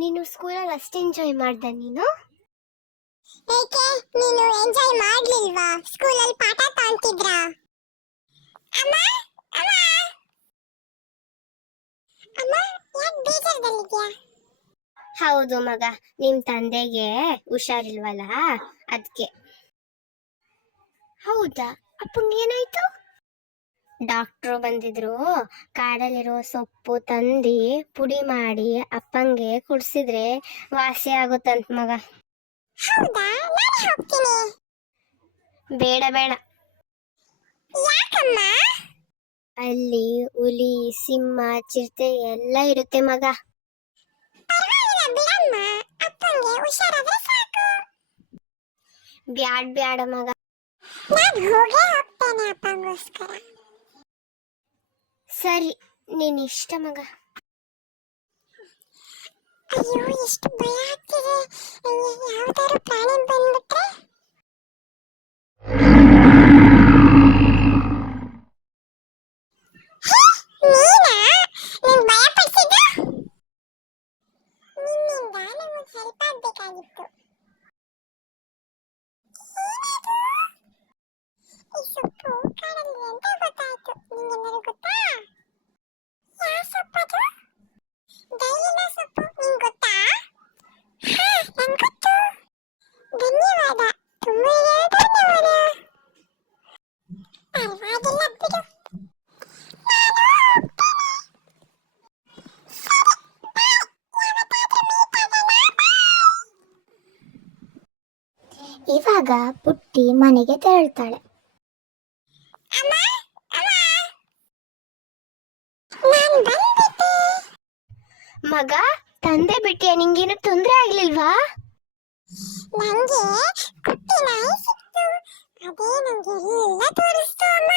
ನೀನು ಸ್ಕೂಲಲ್ಲಿ ಅಷ್ಟು ಎಂಜಾಯ್ ಮಾಡ್ದೆ ನೀನು? ಏಕೆ ನೀನು ಎಂಜಾಯ್ ಮಾಡ್ಲಿಲ್ವಾ? ಸ್ಕೂಲಲ್ಲಿ ಪಾಠ ತಗೊಂತಿದ್ರಾ? ಅಮ್ಮ ಅಮ್ಮ ಅಮ್ಮ ಯಾಕೆ ಬೇಜಾರದಲ್ಲಿದ್ಯಾ? ಹೌದು ಮಗ, ನಿಮ್ ತಂದೆಗೆ ಹುಷಾರಿಲ್ವಲ್ಲ ಅದಕ್ಕೆ. ಹೌದಾ, ಅಪ್ಪಂಗೆ ಏನಾಯ್ತು? ಡಾಕ್ಟ್ರು ಬಂದಿದ್ರು, ಕಾಡಲ್ಲಿರೋ ಸೊಪ್ಪು ತಂದು ಪುಡಿ ಮಾಡಿ ಅಪ್ಪಂಗೆ ಕುಡ್ಸಿದ್ರೆ ವಾಸಿ ಆಗುತ್ತಂತ ಮಗ. ಹೌದಾ, ನಾನು ಹೋಗ್ತೀನಿ. ಬೇಡ ಬೇಡ, ಯಾಕಮ್ಮ? ಅಲ್ಲಿ ಹುಲಿ, ಸಿಂಹ, ಚಿರತೆ ಎಲ್ಲ ಇರುತ್ತೆ ಮಗ. ಪರವಾಗಿಲ್ಲ ಬಿಡಮ್ಮ, ಅಪ್ಪಂಗೆ ಹುಷಾರಾದ್ರೆ ಸಾಕು. ಬ್ಯಾಡ್ ಬ್ಯಾಡ ಮಗ. ನಾನು ಹೋಗೇ ಹೋಗ್ತೇನೆ ಅಪ್ಪಂಗೋಸ್ಕರ. ಸರಿ, ನೀನ್ ಇಷ್ಟ ಮಗ. ಅಯ್ಯೋ, ಎಷ್ಟು ಭಯ ಆಗ್ತಿದೆ. ಯಾವ್ದಾದ್ರು ಪ್ರಾಣಿ ಬಂದ್ಬಿಟ್ರೆ? ನೀನಾ ನನ್ ಭಯ ಪಡಿಸಿದ್ದು? ನಿನ್ನಿಂದ ನಮಗೆ ಹೆಲ್ಪ್ ಆಗ್ಬೇಕಾಗಿತ್ತು. ಈ ಸೊಪ್ಪು ಕಾಡಲ್ಲಿ ಅಂತ ಗೊತ್ತಾಯ್ತು. ನಿಂಗೇನಾದ್ರು ಗೊತ್ತಾ? ಯಾವ ಸೊಪ್ಪದು? ದೈಲಿನ ಸೊಪ್ಪು. ನಿಂಗೆ ಗೊತ್ತಾ? ಹಾ, ನಂಗೆ ಗೊತ್ತು. ಧನ್ಯವಾದ, ತುಂಬಾ ಧನ್ಯವಾದ. ಪರವಾಗಿಲ್ಲ ಬಿಡು, ನಾನು ಹೋಗ್ತೇನೆ. ಇವಾಗ ಪುಟ್ಟಿ ಮನೆಗೆ ತೆರಳ್ತಾಳೆ. ಅಮ್ಮ ಅಮ್ಮ, ನಾನು ಬಂದ್ಬಿಟ್ಟೆ. ಮಗ, ತಂದೆ ಬಿಟ್ಟಿಯ? ನಿಂಗೇನು ತೊಂದರೆ ಆಗ್ಲಿಲ್ವಾ? ನಂಗೆ ಕುಟ್ಟಿ ನಾಯಿ ಸಿಕ್ತು, ಅದೇ ನಂಗೆ ಎಲ್ಲ ತೋರಿಸ್ತು ಅಮ್ಮ.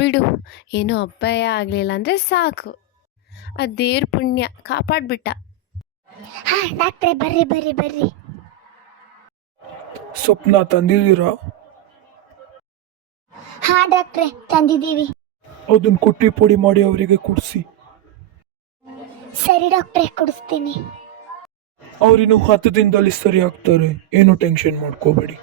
ಬಿಡು, ಏನೋ ಅಪಾಯ ಆಗಲಿಲ್ಲ ಅಂದರೆ ಸಾಕು. ಆ ದೇವ್ರ ಪುಣ್ಯ ಕಾಪಾಡ್ಬಿಟ್ಟ. ಹಾ ಡಾಕ್ಟ್ರೆ, ಬರ್ರಿ ಬರ್ರಿ ಬರ್ರಿ. ಸೊಪ್ಪನ್ನ ತಂದಿದ್ದೀರಾ? ಹಾ ಡಾಕ್ಟ್ರೆ, ತಂದಿದ್ದೀವಿ. ಅದನ್ನ ಕುಟ್ಟಿ ಪುಡಿ ಮಾಡಿ ಅವರಿಗೆ ಕುಡಿಸಿ. ಸರಿ ಡಾಕ್ಟ್ರೆ, ಕುಡಿಸ್ತೀನಿ. ಅವರಿನ್ನು 10 ದಿನದಲ್ಲಿ ಸರಿ ಆಗ್ತಾರೆ, ಏನು ಟೆನ್ಷನ್ ಮಾಡ್ಕೋಬೇಡಿ.